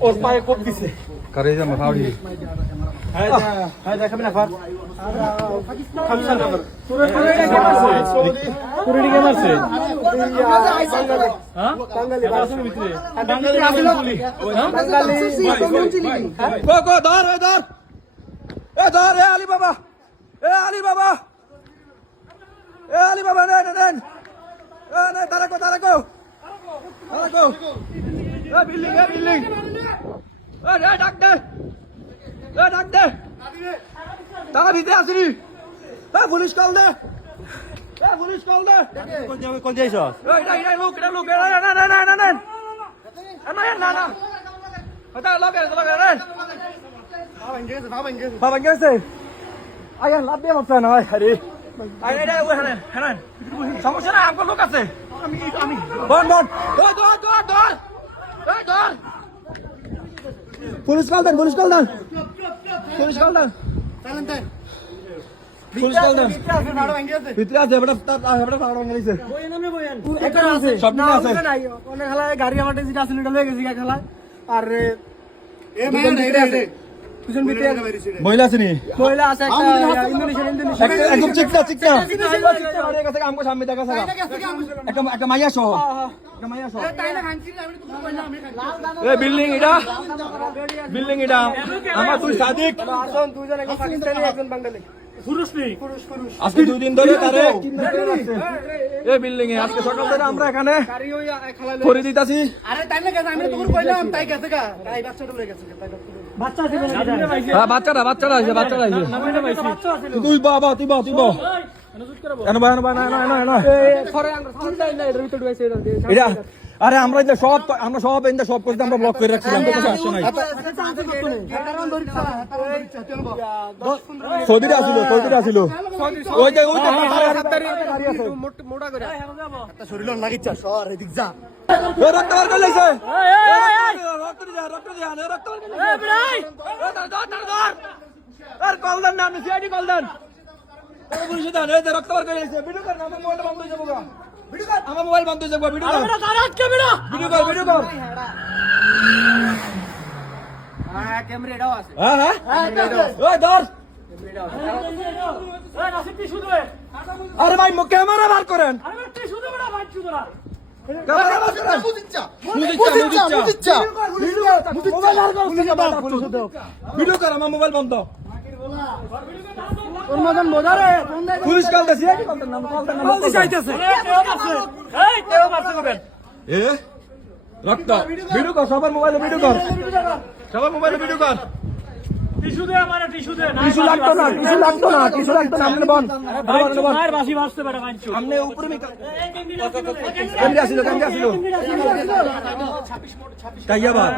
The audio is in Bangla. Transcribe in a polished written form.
ওর পায়ে কোপ দিছে করে যা মাথাড়ি হ্যাঁ হ্যাঁ দেখাবি না ফার খামসান নাম্বার পুরোটি কে মারছে হ্যাঁ বাঙালি আসলে ভিতরে বাঙালি আসলে বাঙালি কো ধর এ আলী বাবা আলী বাবা নেন তারাকো বিল্ডিং ডাক দে তারা ভিতরে আসিনি পুলিশ কল দে কোন যাইছ লোক বাবা গেছে আয়া লাভ দিয়ে মারছে না আরে সমস্যা নাই আমার লোক আছে আমি বন পুলিশ কল দেন ভিতরে আছে গাড়ি আমার যেটা আছে ওটা লয়ে গেছি খেলা আর মহিলা আছে নি মহিলা আছে একটা ইন্দোনেশিয়ান একদম চিকটা আমগো সামনে দেখা থাকা একটা মাইয়া সহ বিল্ডিং এটা আমার তুই সাদিক দুইজন একজন পাকিস্তানি একজন বাঙালি পুরুষ আজকে 2 দিন ধরে তারে এই বিল্ডিং এ আজকে সকাল থেকে আমরা এখানে করে দিতাছি আরে তাই না গেছে আমি তো তোর কইলাম তাই গেছে গা তাই বাচ্চাটা লয়ে গেছে বাচ্চা ছিল হ্যাঁ বাচ্চাটা আছে তুই বাবা তুই এনো বা না এটা আরে আমরা যে সব সব করতে আমরা ব্লক করে রাখছিলাম তো কিছু আসে নাই সৌদিতে আসিল ওই যে মোটা করে একটা শরীর লাগিচ্ছা সর এদিক যা রক্ত বার করে লাইছে কল দেন না আপনি সিআইডি কল দেন রক্ত বার করে লাইছে ভিডিও কর আমার মোবাইল বন্ধ হয়ে যাবো আমার মোবাইল বন্ধ হয়ে যাবো ভিডিও কর ক্যামেরাটাও আছে ওই ধর আরে ভাই ক্যামেরা বার করেন ভিডিও কর আমার মোবাইল বন্ধ পুলিশ কল দিছে রক্ত ভিডিও কর সবার মোবাইলে ভিডিও কর টিস্যু লাগতো না আপনি বন আপনি উপরে কেমনে আসিল কাইয়া বার